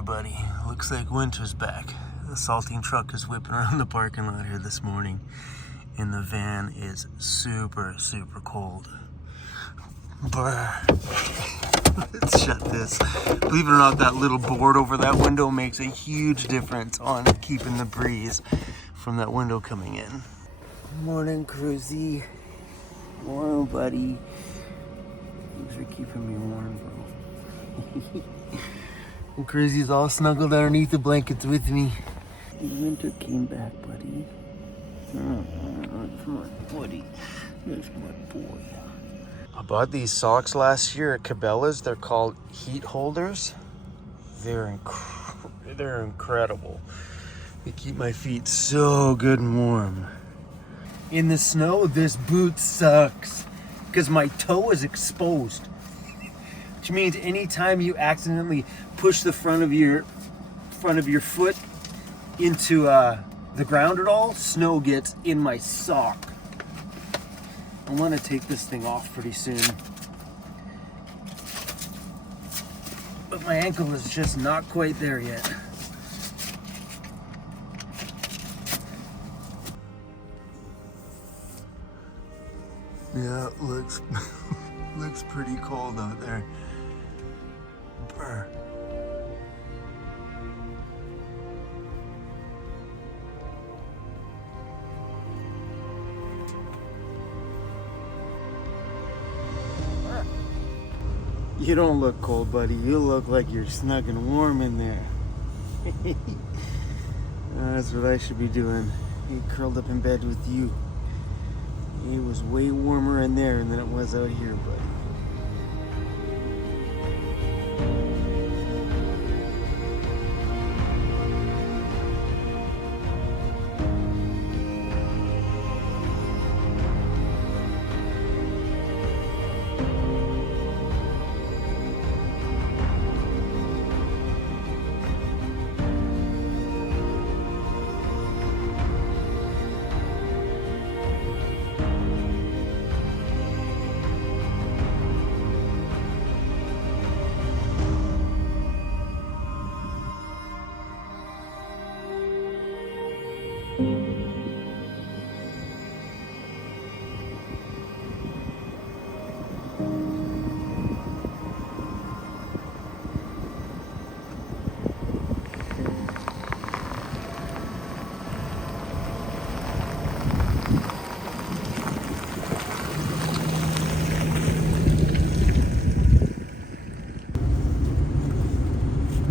everybody. Looks like winter's back. The salting truck is whipping around the parking lot here this morning, and the van is super cold. Brr. Let's shut this. Believe it or not, that little board over that window makes a huge difference on keeping the breeze from that window coming in. Morning, Cruzy. Morning, buddy. Thanks for keeping me warm, bro. And Cruzy's all snuggled underneath the blankets with me. The winter came back, buddy. Come on, buddy. There's my boy. I bought these socks last year at Cabela's. They're called heat holders. They're incredible. They keep my feet so good and warm. In the snow, this boot sucks because my toe is exposed. Which means anytime you accidentally push the front of your foot into the ground at all, snow gets in my sock. I want to take this thing off pretty soon. But my ankle is just not quite there yet. Yeah, it looks pretty cold out there. Brr. You don't look cold, buddy. You look like you're snug and warm in there. That's what I should be doing. Be curled up in bed with you. It was way warmer in there than it was out here, buddy.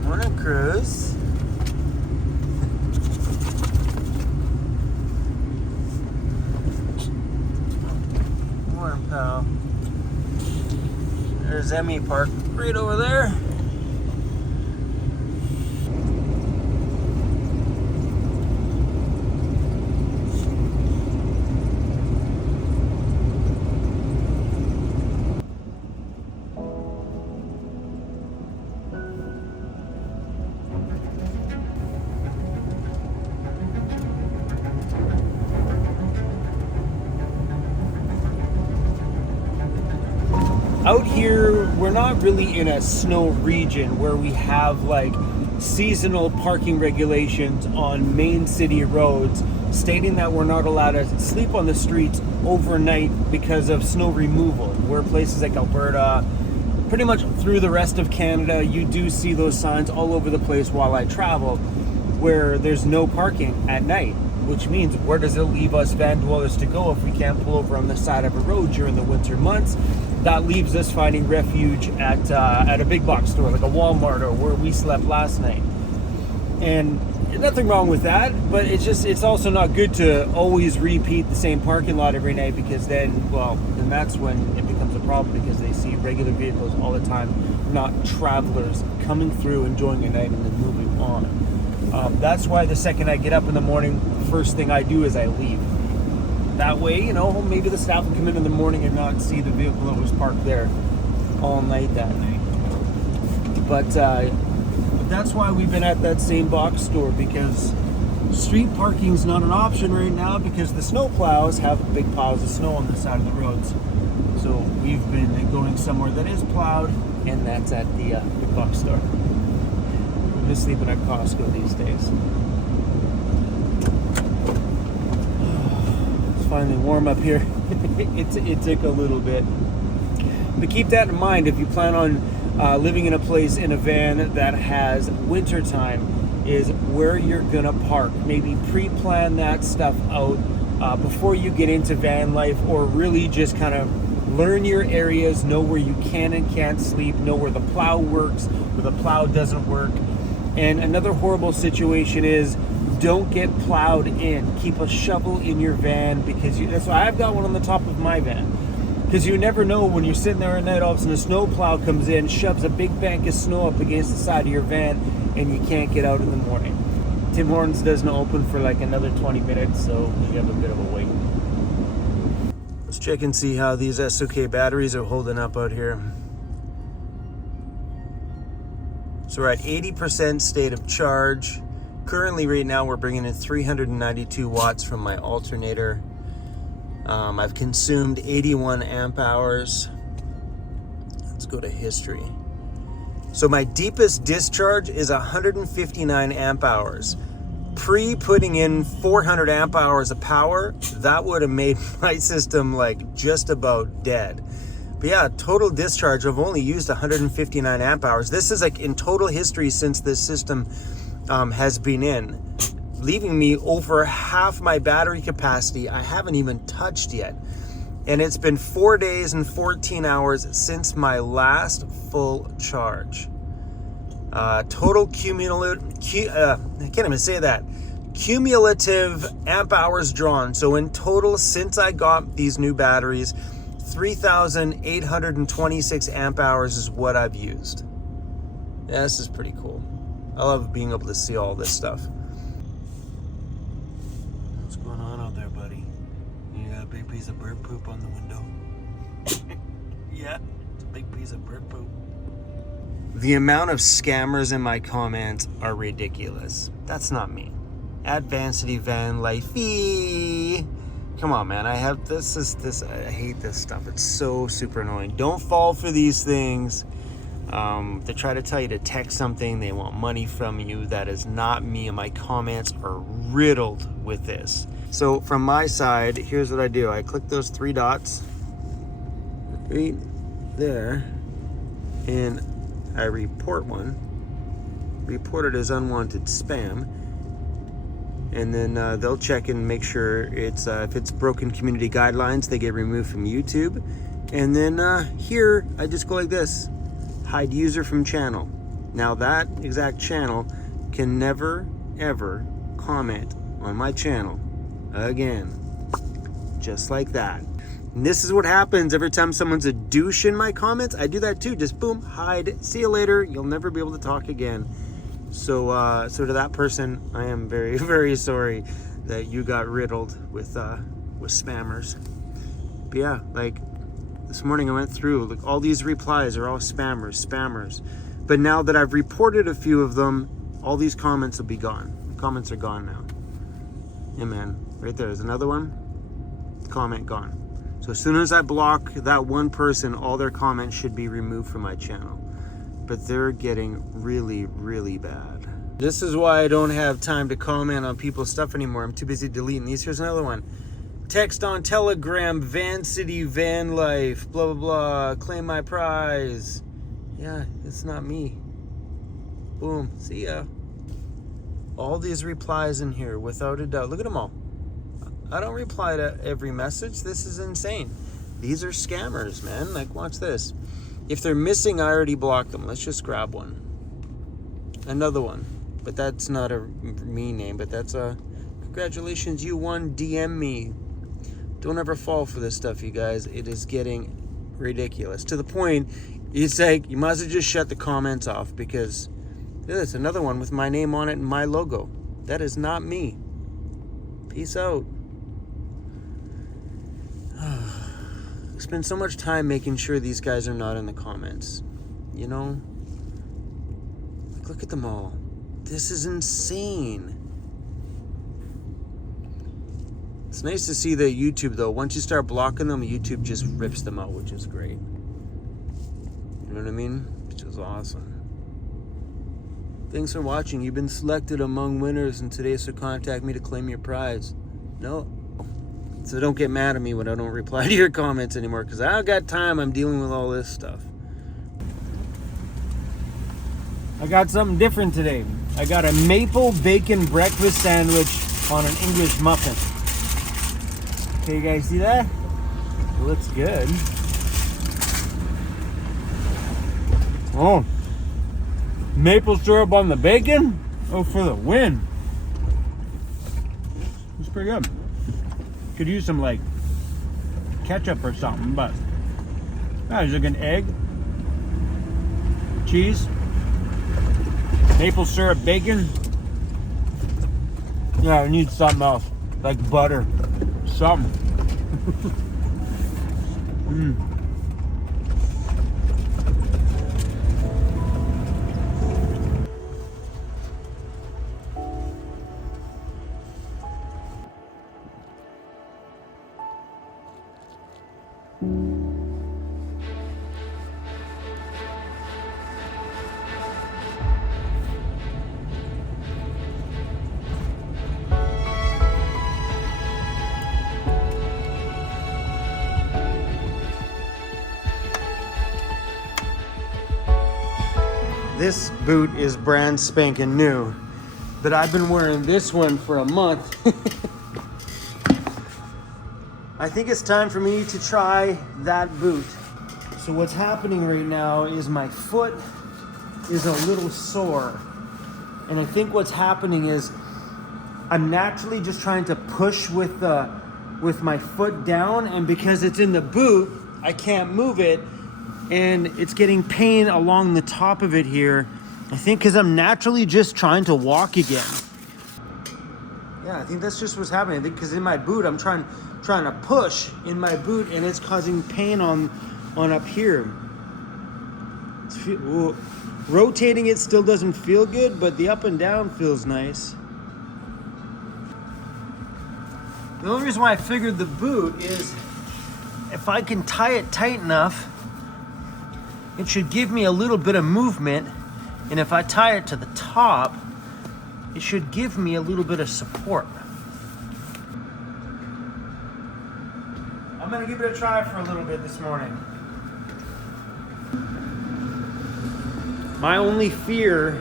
Morning, Cruz. Morning, pal. There's Emmy parked right over there. Out here, we're not really in a snow region where we have like seasonal parking regulations on main city roads stating that we're not allowed to sleep on the streets overnight because of snow removal. Where places like Alberta, pretty much through the rest of Canada, you do see those signs all over the place while I travel where there's no parking at night, which means where does it leave us van dwellers to go if we can't pull over on the side of a road during the winter months? That leaves us finding refuge at a big box store like a Walmart or where we slept last night. And nothing wrong with that, but it's also not good to always repeat the same parking lot every night, because then that's when it becomes a problem, because they see regular vehicles all the time, not travelers coming through, enjoying a night and then moving on. That's why the second I get up in the morning, the first thing I do is I leave. That way, maybe the staff will come in the morning and not see the vehicle that was parked there all night that night. But that's why we've been at that same box store, because street parking's not an option right now because the snow plows have big piles of snow on the side of the roads. So we've been going somewhere that is plowed, and that's at the box store. to sleeping at Costco these days. It's finally warm up here. It took a little bit. But keep that in mind if you plan on living in a place in a van that has wintertime, is where you're gonna park. Maybe pre-plan that stuff out before you get into van life, or really just kind of learn your areas, know where you can and can't sleep, know where the plow works, where the plow doesn't work. And another horrible situation is don't get plowed in. Keep a shovel in your van, because that's why I've got one on the top of my van. Because you never know when you're sitting there at night, all of a sudden a snow plow comes in, shoves a big bank of snow up against the side of your van, and you can't get out in the morning. Tim Hortons doesn't open for like another 20 minutes, so we have a bit of a wait. Let's check and see how these SOK batteries are holding up out here. So we're at 80% state of charge. Currently, right now, we're bringing in 392 watts from my alternator. I've consumed 81 amp hours. Let's go to history. So my deepest discharge is 159 amp hours. Putting in 400 amp hours of power, that would have made my system like just about dead. But yeah, total discharge, I've only used 159 amp hours. This is like in total history since this system has been in, leaving me over half my battery capacity I haven't even touched yet. And it's been 4 days and 14 hours since my last full charge. Total cumulative, I can't even say that. Cumulative amp hours drawn. So in total, since I got these new batteries, 3,826 amp hours is what I've used. Yeah, this is pretty cool. I love being able to see all this stuff. What's going on out there, buddy? You got a big piece of bird poop on the window? Yeah, it's a big piece of bird poop. The amount of scammers in my comments are ridiculous. That's not me. At Vancity Vanlife. Come on, man. I hate this stuff. It's so super annoying. Don't fall for these things. They try to tell you to text something. They want money from you. That is not me, and my comments are riddled with this. So from my side, here's what I do. I click those three dots right there, and I report one. Report it as unwanted spam. And then they'll check and make sure it's if it's broken community guidelines, they get removed from YouTube. And then here, I just go like this. Hide user from channel. Now that exact channel can never, ever comment on my channel again. Just like that. And this is what happens every time someone's a douche in my comments. I do that too. Just boom, hide. See you later. You'll never be able to talk again. So so to that person, I am very, very sorry that you got riddled with spammers. But yeah, like this morning I went through, like all these replies are all spammers. But now that I've reported a few of them, all these comments will be gone. The comments are gone now. Yeah, man, right there's another one. Comment gone. So as soon as I block that one person, all their comments should be removed from my channel. But they're getting really, really bad. This is why I don't have time to comment on people's stuff anymore. I'm too busy deleting these. Here's another one. Text on Telegram, Vancity Vanlife, blah, blah, blah. Claim my prize. Yeah, it's not me. Boom, see ya. All these replies in here, without a doubt. Look at them all. I don't reply to every message. This is insane. These are scammers, man. Like, watch this. If they're missing, I already blocked them. Let's just grab one. Another one. But that's not a me name, but that's a congratulations, you won, DM me. Don't ever fall for this stuff, you guys. It is getting ridiculous. To the point, it's like, you might as well just shut the comments off, because there's another one with my name on it and my logo. That is not me. Peace out. Spend so much time making sure these guys are not in the comments. You know? Like, look at them all. This is insane. It's nice to see that YouTube, though, once you start blocking them, YouTube just rips them out, which is great. You know what I mean? Which is awesome. Thanks for watching. You've been selected among winners in today, so contact me to claim your prize. No. So don't get mad at me when I don't reply to your comments anymore, because I don't got time. I'm dealing with all this stuff. I got something different today. I got a maple bacon breakfast sandwich on an English muffin. Okay, you guys see that? It looks good. Oh, maple syrup on the bacon? Oh, for the win. It's pretty good. Could use some like ketchup or something, but there's like an egg, cheese, maple syrup, bacon. Yeah, I need something else, like butter, something. This boot is brand spanking new, but I've been wearing this one for a month. I think it's time for me to try that boot. So what's happening right now is my foot is a little sore. And I think what's happening is I'm naturally just trying to push with my foot down, and because it's in the boot, I can't move it. And it's getting pain along the top of it here. I think because I'm naturally just trying to walk again. Yeah, I think that's just what's happening. I think because in my boot, I'm trying to push in my boot, and it's causing pain on up here. Rotating it still doesn't feel good, but the up and down feels nice. The only reason why I figured the boot is if I can tie it tight enough, it should give me a little bit of movement, and if I tie it to the top, it should give me a little bit of support. I'm gonna give it a try for a little bit this morning. My only fear,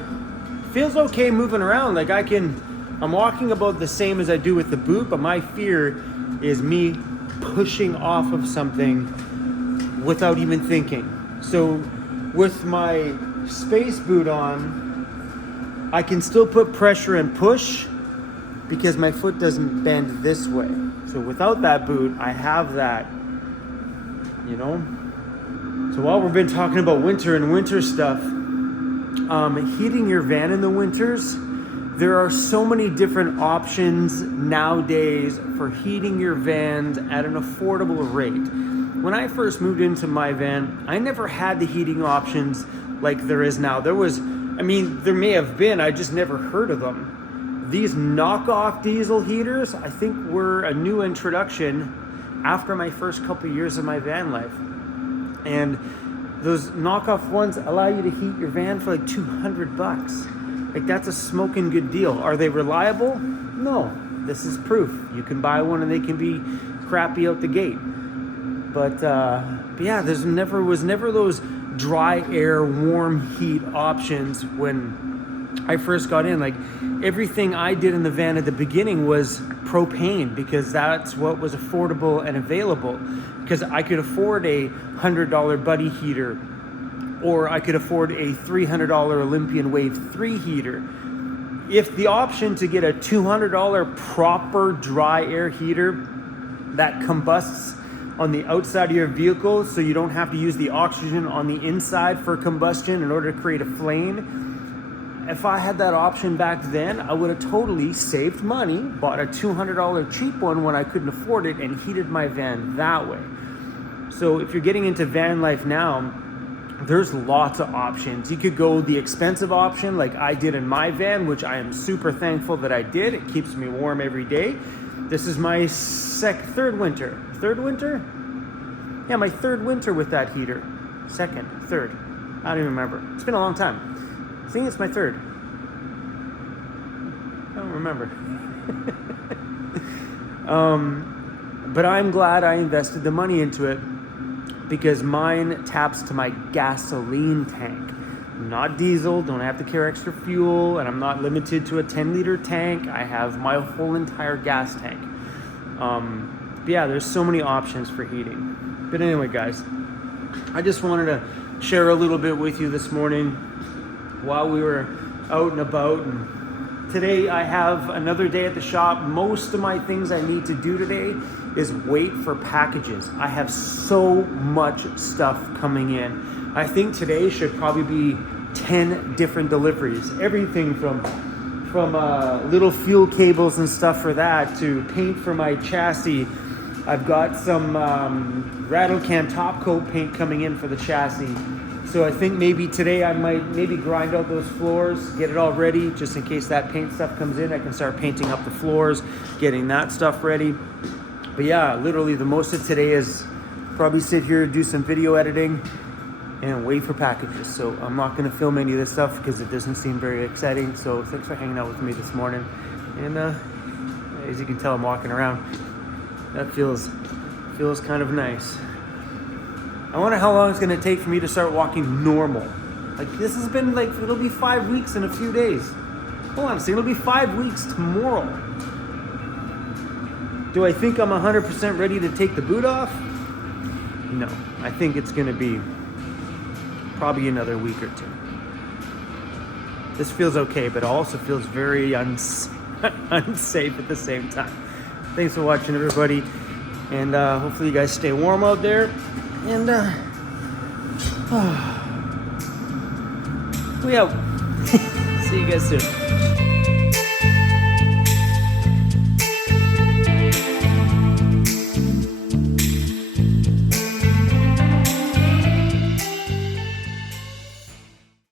feels okay moving around, like I'm walking about the same as I do with the boot, but my fear is me pushing off of something without even thinking. So with my space boot on, I can still put pressure and push because my foot doesn't bend this way. So without that boot, I have that, you know? So while we've been talking about winter and winter stuff, heating your van in the winters, there are so many different options nowadays for heating your vans at an affordable rate. When I first moved into my van, I never had the heating options like there is now. There may have been, I just never heard of them. These knockoff diesel heaters, I think were a new introduction after my first couple years of my van life. And those knockoff ones allow you to heat your van for like $200. Like, that's a smoking good deal. Are they reliable? No, this is proof. You can buy one and they can be crappy out the gate. But yeah, was never those dry air, warm heat options when I first got in. Like, everything I did in the van at the beginning was propane because that's what was affordable and available. Because I could afford a $100 buddy heater, or I could afford a $300 Olympian Wave 3 heater. If the option to get a $200 proper dry air heater that combusts on the outside of your vehicle so you don't have to use the oxygen on the inside for combustion in order to create a flame, if I had that option back then, I would have totally saved money, bought a $200 cheap one when I couldn't afford it, and heated my van that way. So if you're getting into van life now, there's lots of options. You could go the expensive option like I did in my van, which I am super thankful that I did. It keeps me warm every day. This is my third winter. Third winter? Yeah, my third winter with that heater. Second, third. I don't even remember. It's been a long time. I think it's my third. remember. But I'm glad I invested the money into it because mine taps to my gasoline tank. Not diesel, don't have to carry extra fuel, and I'm not limited to a 10-liter tank. I have my whole entire gas tank. But yeah, there's so many options for heating. But anyway, guys, I just wanted to share a little bit with you this morning while we were out and about. And today I have another day at the shop. Most of my things I need to do today is wait for packages. I have so much stuff coming in. I think today should probably be 10 different deliveries. Everything from little fuel cables and stuff for that to paint for my chassis. I've got some rattle can top coat paint coming in for the chassis. So I think maybe today I might grind out those floors, get it all ready, just in case that paint stuff comes in. I can start painting up the floors, getting that stuff ready. But yeah, literally the most of today is probably sit here, do some video editing, and wait for packages. So I'm not gonna film any of this stuff because it doesn't seem very exciting. So thanks for hanging out with me this morning. And as you can tell, I'm walking around. That feels kind of nice. I wonder how long it's gonna take for me to start walking normal. Like this has been like, it'll be 5 weeks in a few days. Hold on a second, it'll be 5 weeks tomorrow. Do I think I'm 100% ready to take the boot off? No, I think it's gonna be probably another week or two. This feels okay, but it also feels very unsafe at the same time. Thanks for watching, everybody, and hopefully you guys stay warm out there. And we out. See you guys soon.